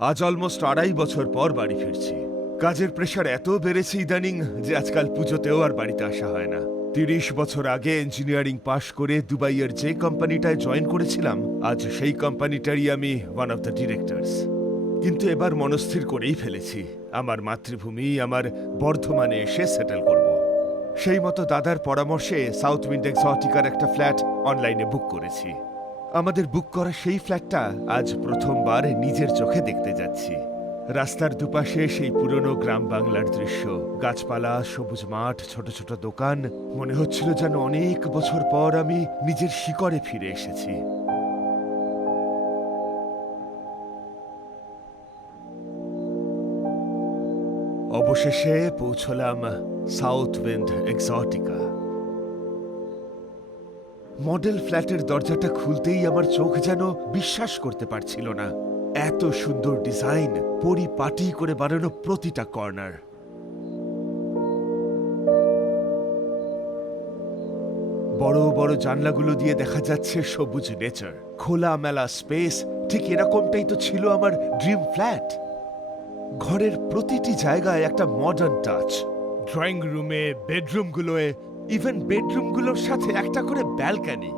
আজ অলমোস্ট ২.৫ বছর পর বাড়ি ফিরছি। কাজের প্রেশার এত বেড়েছে ইদানিং যে আজকাল পুজোতেও আর বাড়িতে আসা হয় না। ৩০ বছর আগে ইঞ্জিনিয়ারিং পাশ করে দুবাইয়ের যে কোম্পানিটায় জয়েন করেছিলাম, আজ সেই কোম্পানিটারই আমি ওয়ান অফ দ্য ডিরেক্টরস। কিন্তু এবার মনস্থির করেই ফেলেছি, আমার মাতৃভূমি, আমার বর্ধমানে এসে সেটেল করব। সেই মতো দাদার পরামর্শে সাউথ উইন্ড এক্সোটিকার একটা ফ্ল্যাট অনলাইনে বুক করেছি। আমাদের বুক করা সেই ফ্ল্যাটটা আজ প্রথমবার নিজের চোখে দেখতে যাচ্ছি। রাস্তার দুপাশে সেই পুরনো গ্রাম বাংলার দৃশ্য, গাছপালা, সবুজ মাঠ, ছোট ছোট দোকান। মনে হচ্ছিল যেন অনেক বছর পর আমি নিজের শিকড়ে ফিরে এসেছি। অবশেষে পৌঁছলাম সাউথ উইন্ড এক্সোটিকা। মডেল ফ্ল্যাটের দরজাটা খুলতেই আমার চোখ যেন বিশ্বাস করতে পারছিল না। এত সুন্দর ডিজাইন, পরিপাটি করে বানানো প্রতিটা কর্নার। বড় বড় জানলাগুলো দিয়ে দেখা যাচ্ছে সবুজ নেচার, খোলামেলা স্পেস। ঠিক এরকমটাই তো ছিল আমার ড্রিম ফ্ল্যাট। ঘরের প্রতিটি জায়গায় একটা মডার্ন টাচ। ড্রয়িং রুমে, বেডরুমগুলোয়, ইভেন বেডরুমগুলোর সাথে একটা করে ব্যালকনি।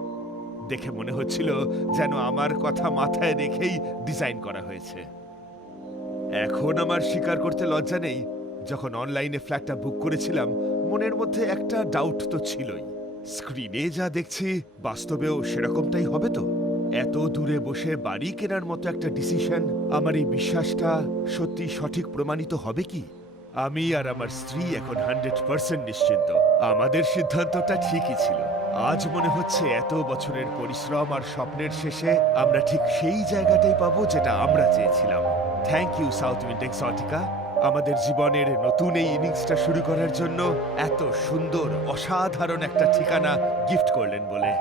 দেখে মনে হচ্ছিল যেন আমার কথা মাথায় রেখেই ডিজাইন করা হয়েছে। এখন আমার স্বীকার করতে লজ্জা নেই, যখন অনলাইনে ফ্ল্যাটটা বুক করেছিলাম মনের মধ্যে একটা ডাউট তো ছিলই। স্ক্রিনে যা দেখছি বাস্তবেও সেরকমটাই হবে তো? এত দূরে বসে বাড়ি কেনার মতো একটা ডিসিশন, আমার এই বিশ্বাসটা সত্যি সঠিক প্রমাণিত হবে কি? আমি আর আমার স্ত্রী এখন 100% নিশ্চিন্ত আমাদের সিদ্ধান্তটা ঠিকই ছিল। আজ মনে হচ্ছে এত বছরের পরিশ্রম আর স্বপ্নের শেষে আমরা ঠিক সেই জায়গাটাই পাবো যেটা আমরা চেয়েছিলাম। Thank you South Wind Exotica, আমাদের জীবনের নতুন এই ইনিংসটা শুরু করার জন্য এত সুন্দর, অসাধারণ একটা ঠিকানা গিফট করলেন বলে।